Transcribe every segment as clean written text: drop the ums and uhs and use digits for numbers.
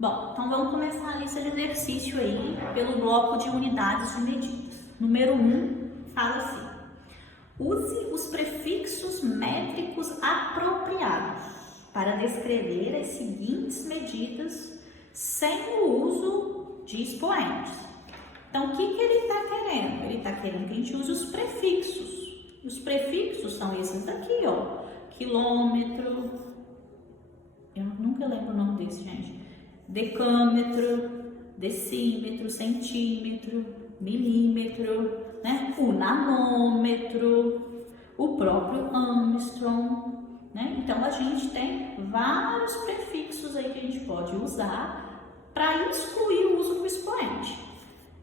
Bom, então vamos começar a lista de exercício aí pelo bloco de unidades de medidas. Número 1 fala assim: use os prefixos métricos apropriados para descrever as seguintes medidas sem o uso de expoentes. Então, o que ele está querendo? Ele está querendo que a gente use os prefixos. Os prefixos são esses daqui, ó. Quilômetro, eu nunca lembro o nome desse, gente. Decâmetro, decímetro, centímetro, milímetro, né? O nanômetro, o próprio Armstrong, né? Então, a gente tem vários prefixos aí que a gente pode usar para excluir o uso do expoente.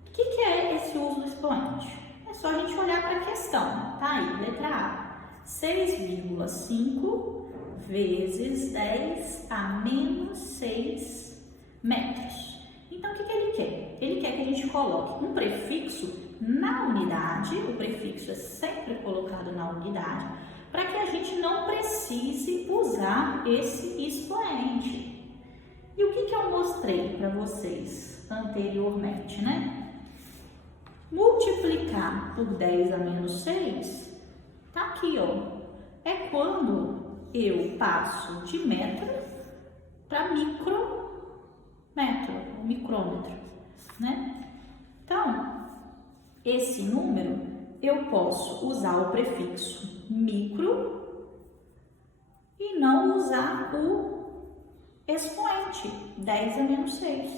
O que é esse uso do expoente? É só a gente olhar para a questão, tá aí, letra A, 6,5 vezes 10 a menos 6 metros. Então, o que ele quer? Ele quer que a gente coloque um prefixo na unidade, o prefixo é sempre colocado na unidade, para que a gente não precise usar esse expoente. E o que eu mostrei para vocês anteriormente, né? Multiplicar por 10 a menos 6, tá aqui, ó. É quando eu passo de metro para micrometro, micrômetro, né? Então, esse número eu posso usar o prefixo micro e não usar o expoente 10 a menos 6.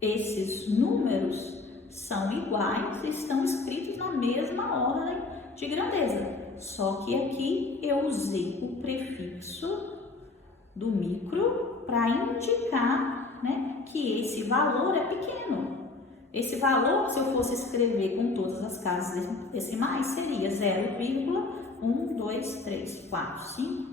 Esses números são iguais, estão escritos na mesma ordem de grandeza. Só que aqui eu usei o prefixo do micro para indicar, né, que esse valor é pequeno. Esse valor, se eu fosse escrever com todas as casas decimais, seria 0,1, 2, 3, 4, 5,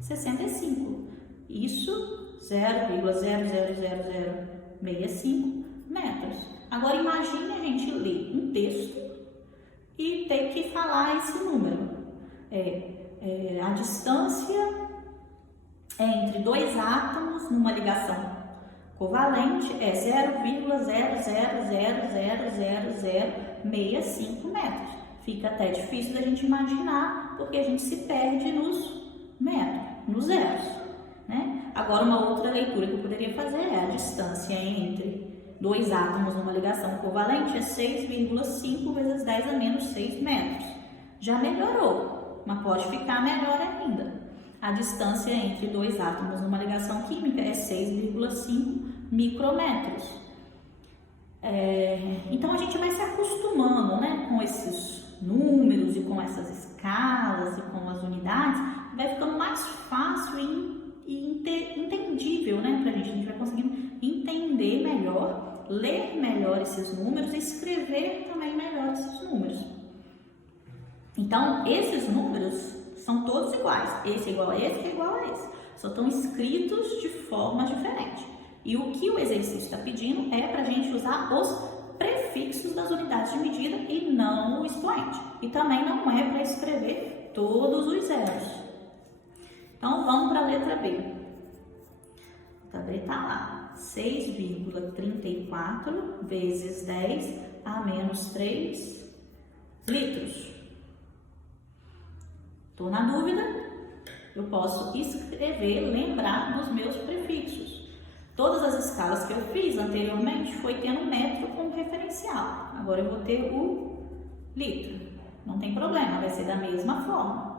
65. Isso 0,00065 metros. Agora imagine a gente ler um texto e ter que falar esse número. A distância entre dois átomos numa ligação covalente é 0,0000065 metros. Fica até difícil da gente imaginar, porque a gente se perde nos metros, nos zeros, né? Agora, uma outra leitura que eu poderia fazer é a distância entre dois átomos numa ligação covalente é 6,5 vezes 10 a menos 6 metros. Já melhorou, mas pode ficar melhor ainda. A distância entre dois átomos numa ligação química é 6,5 micrômetros. Então, a gente vai se acostumando, né, com esses números e com essas escalas e com as unidades, vai ficando mais fácil e entendível, né, pra gente. A gente vai conseguindo entender melhor, ler melhor esses números e escrever também melhor esses números. Então, esses números são todos iguais. Esse é igual a esse, é igual a esse. Só estão escritos de forma diferente. E o que o exercício está pedindo é para a gente usar os prefixos das unidades de medida e não o expoente. E também não é para escrever todos os zeros. Então, vamos para a letra B. A letra B está lá. 6,34 vezes 10 a menos 3 litros. Estou na dúvida? Eu posso escrever, lembrar dos meus prefixos. Todas as escalas que eu fiz anteriormente foi tendo metro como referencial. Agora eu vou ter o litro. Não tem problema, vai ser da mesma forma.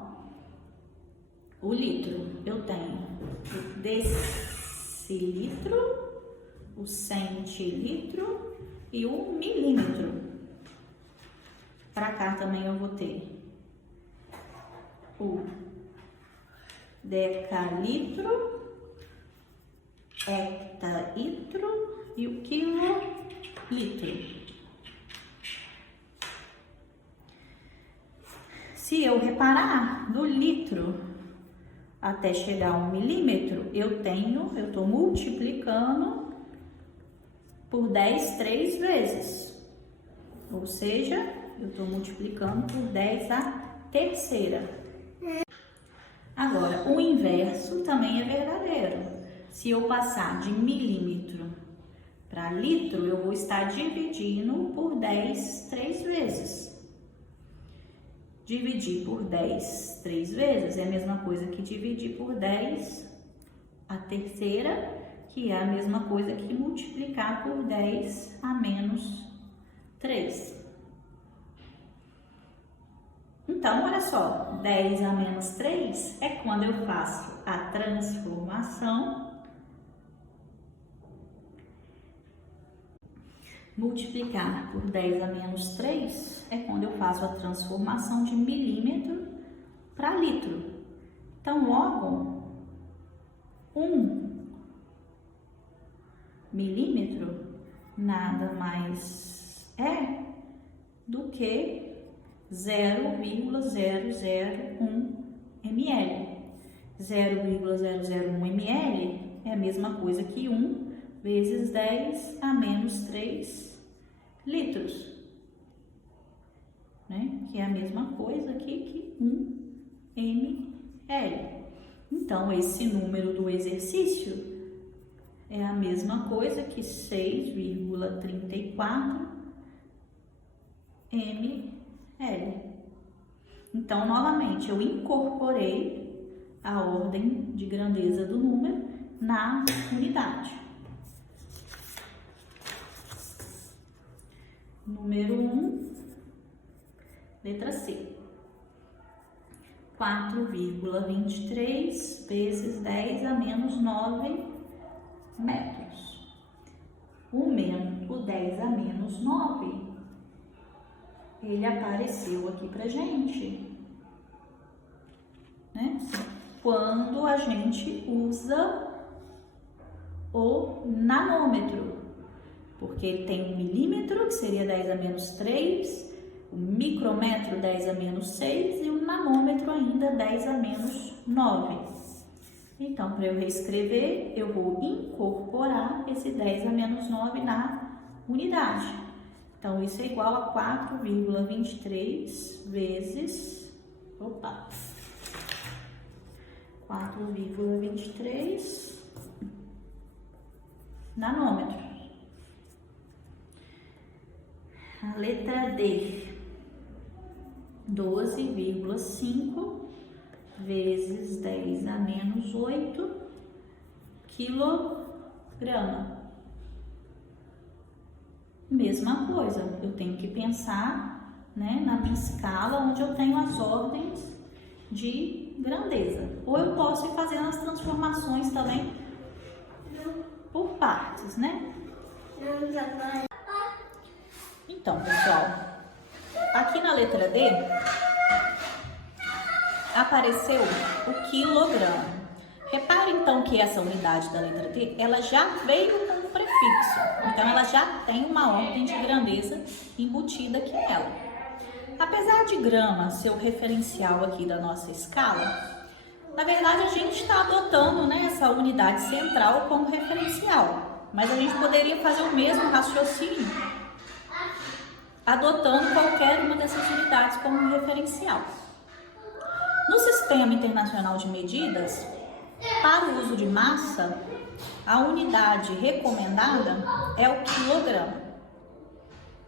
O litro, eu tenho o decilitro, o centilitro e o milímetro. Para cá também eu vou ter o decalitro, hectalitro e o quilolitro. Se eu reparar, do litro até chegar a 1 milímetro, eu estou multiplicando por 10 3 vezes. Ou seja, eu estou multiplicando por 10 a terceira. Agora, o inverso também é verdadeiro. Se eu passar de milímetro para litro, eu vou estar dividindo por 10 3 vezes. Dividir por 10 3 vezes é a mesma coisa que dividir por 10 a terceira, que é a mesma coisa que multiplicar por 10 a menos 3. Então, olha só, 10 a menos 3 é quando eu faço a transformação. Multiplicar por 10 a menos 3 é quando eu faço a transformação de milímetro para litro. Então, logo, 1 milímetro nada mais é do que 0,001 ml. 0,001 ml é a mesma coisa que 1 vezes 10 a menos 3 litros, né? Que é a mesma coisa aqui que 1 ml. Então, esse número do exercício é a mesma coisa que 6,34 ml. Então, novamente, eu incorporei a ordem de grandeza do número na unidade. Número 1, letra C. 4,23 vezes 10 a menos 9 metros. O 10 a menos 9, ele apareceu aqui pra gente, né? Quando a gente usa o nanômetro. Porque ele tem um milímetro, que seria 10 a menos 3, o micrômetro 10 a menos 6 e o nanômetro ainda 10 a menos 9. Então, para eu reescrever, eu vou incorporar esse 10 a menos 9 na unidade. Então, isso é igual a 4,23 vezes... 4,23 nanômetros. A letra D, 12,5 vezes 10 a menos 8 quilograma. Mesma coisa, eu tenho que pensar, né, na minha escala onde eu tenho as ordens de grandeza. Ou eu posso ir fazendo as transformações também por partes, né? Então, pessoal, aqui na letra D apareceu o quilograma. Repare então que essa unidade da letra D, ela já veio com um prefixo. Então, ela já tem uma ordem de grandeza embutida aqui nela. Apesar de grama ser o referencial aqui da nossa escala, na verdade a gente está adotando, né, essa unidade central como referencial. Mas a gente poderia fazer o mesmo raciocínio adotando qualquer uma dessas unidades como referencial. No Sistema Internacional de Medidas, para o uso de massa, a unidade recomendada é o quilograma,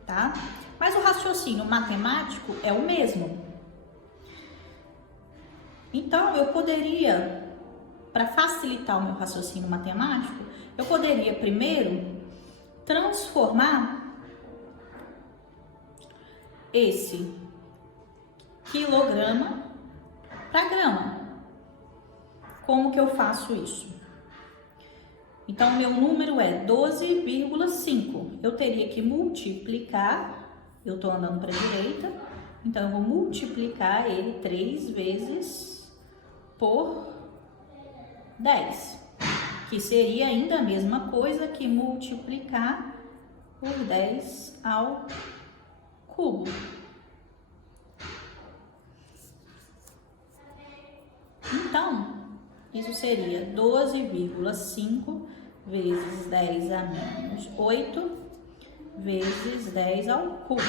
tá? Mas o raciocínio matemático é o mesmo. Então, eu poderia, para facilitar o meu raciocínio matemático, eu poderia primeiro transformar esse quilograma para grama. Como que eu faço isso? Então, meu número é 12,5. Eu teria que multiplicar, eu estou andando para a direita, então eu vou multiplicar ele 3 vezes por 10, que seria ainda a mesma coisa que multiplicar por 10 ao cubo. Então, isso seria 12,5 vezes 10 a menos 8 vezes 10 ao cubo.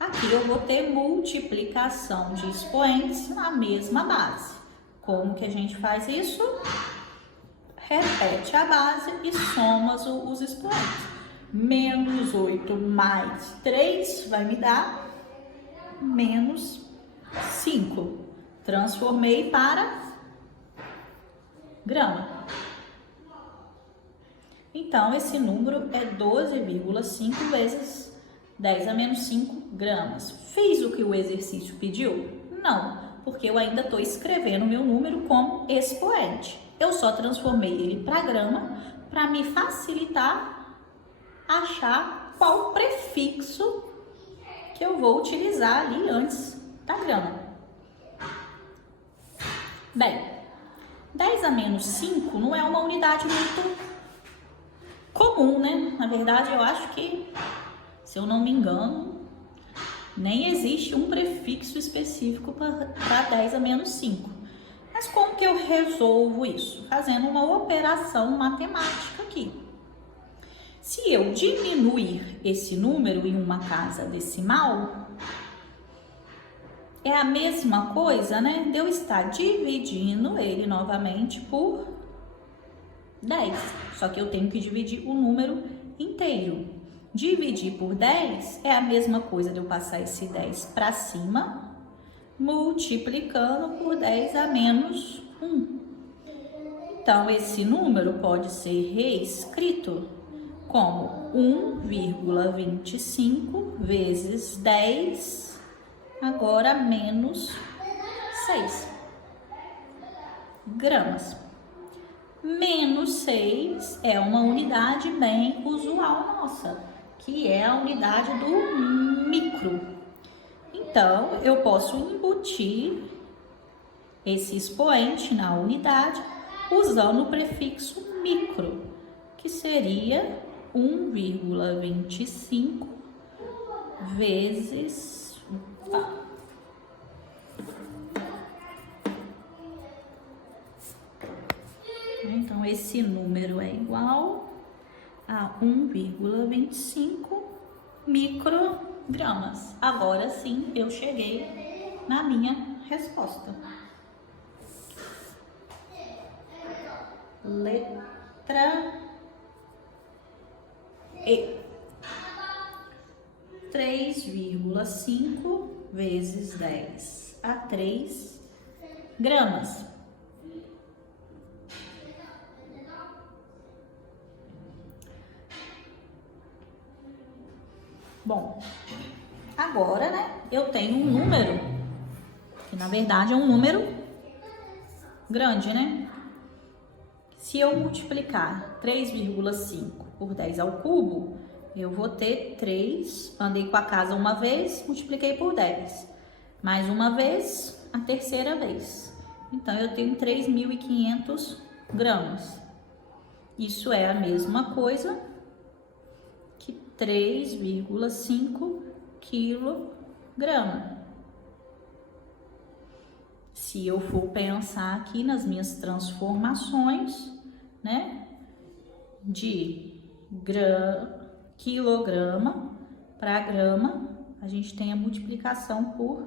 Aqui eu vou ter multiplicação de expoentes na mesma base. Como que a gente faz isso? repete a base e soma os expoentes. Menos 8 mais 3 vai me dar menos 5. Transformei para grama. Então, esse número é 12,5 vezes 10 a menos 5 gramas. Fiz o que o exercício pediu? Não, porque eu ainda estou escrevendo o meu número como expoente. Eu só transformei ele para grama para me facilitar achar qual prefixo que eu vou utilizar ali antes da grama. Bem, 10 a menos 5 não é uma unidade muito comum, né? Na verdade, eu acho que, se eu não me engano, nem existe um prefixo específico para 10 a menos 5. Mas como que eu resolvo isso? Fazendo uma operação matemática aqui. Se eu diminuir esse número em uma casa decimal, é a mesma coisa, né? De eu estar dividindo ele novamente por 10. Só que eu tenho que dividir o número inteiro. Dividir por 10 é a mesma coisa de eu passar esse 10 para cima, multiplicando por 10 a menos 1. Então, esse número pode ser reescrito como 1,25 vezes 10, agora menos 6 gramas. Menos 6 é uma unidade bem usual nossa, que é a unidade do micro. Então, eu posso embutir esse expoente na unidade usando o prefixo micro, que seria 1,25 vezes... Então, esse número é igual a 1,25 microgramas. Agora sim, eu cheguei na minha resposta. Letra E. 3,5 vezes 10 a 3 gramas. Bom, agora, né, eu tenho um número, que na verdade é um número grande, né? Se eu multiplicar 3,5 por 10 ao cubo, eu vou ter 3, andei com a casa uma vez, multipliquei por 10. Mais uma vez, a terceira vez. Então, eu tenho 3.500 gramas. Isso é a mesma coisa que 3,5 quilograma. Se eu for pensar aqui nas minhas transformações, né, de quilograma para grama, a gente tem a multiplicação por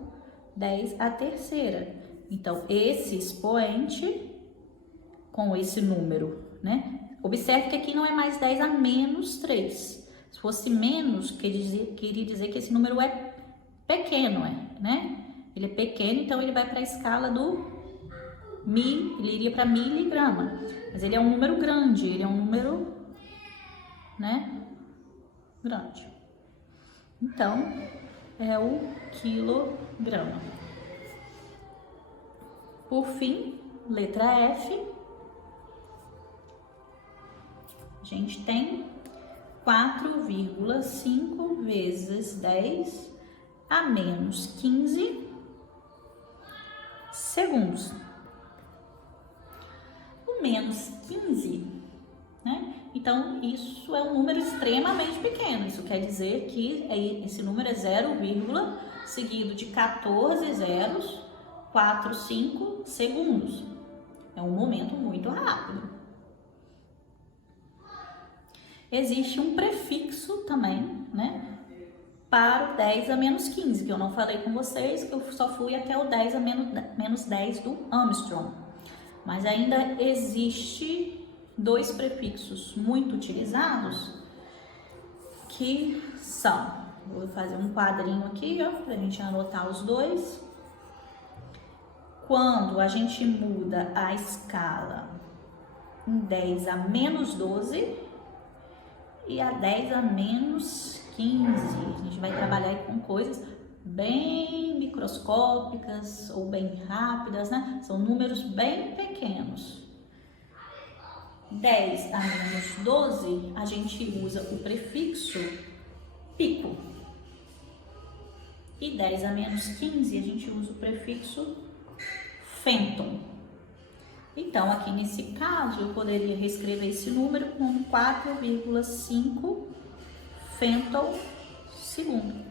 10 a terceira. Então, esse expoente com esse número, né? Observe que aqui não é mais 10 a menos 3. Se fosse menos, queria dizer que esse número é pequeno, né? Ele é pequeno, então ele vai para a escala do ele iria para miligrama. Mas ele é um número grande, ele é um número, né, grande. Então, é o quilograma. Por fim, letra F. A gente tem 4,5 vezes 10 a menos 15 segundos. O menos 15, né? Então, isso é um número extremamente pequeno. Isso quer dizer que esse número é 0, seguido de 14 zeros, 4, 5 segundos. É um momento muito rápido. Existe um prefixo também, né, para o 10 a menos 15, que eu não falei com vocês, que eu só fui até o 10 a menos 10 do Armstrong. Mas ainda existe dois prefixos muito utilizados, que são, vou fazer um quadrinho aqui, ó, pra gente anotar os dois. Quando a gente muda a escala em 10 a menos 12 e a 10 a menos 15. A gente vai trabalhar aí com coisas bem microscópicas ou bem rápidas, né? São números bem pequenos. 10 a menos 12, a gente usa o prefixo pico. E 10 a menos 15, a gente usa o prefixo fenton. Então, aqui nesse caso, eu poderia reescrever esse número como 4,5 fenton segundo.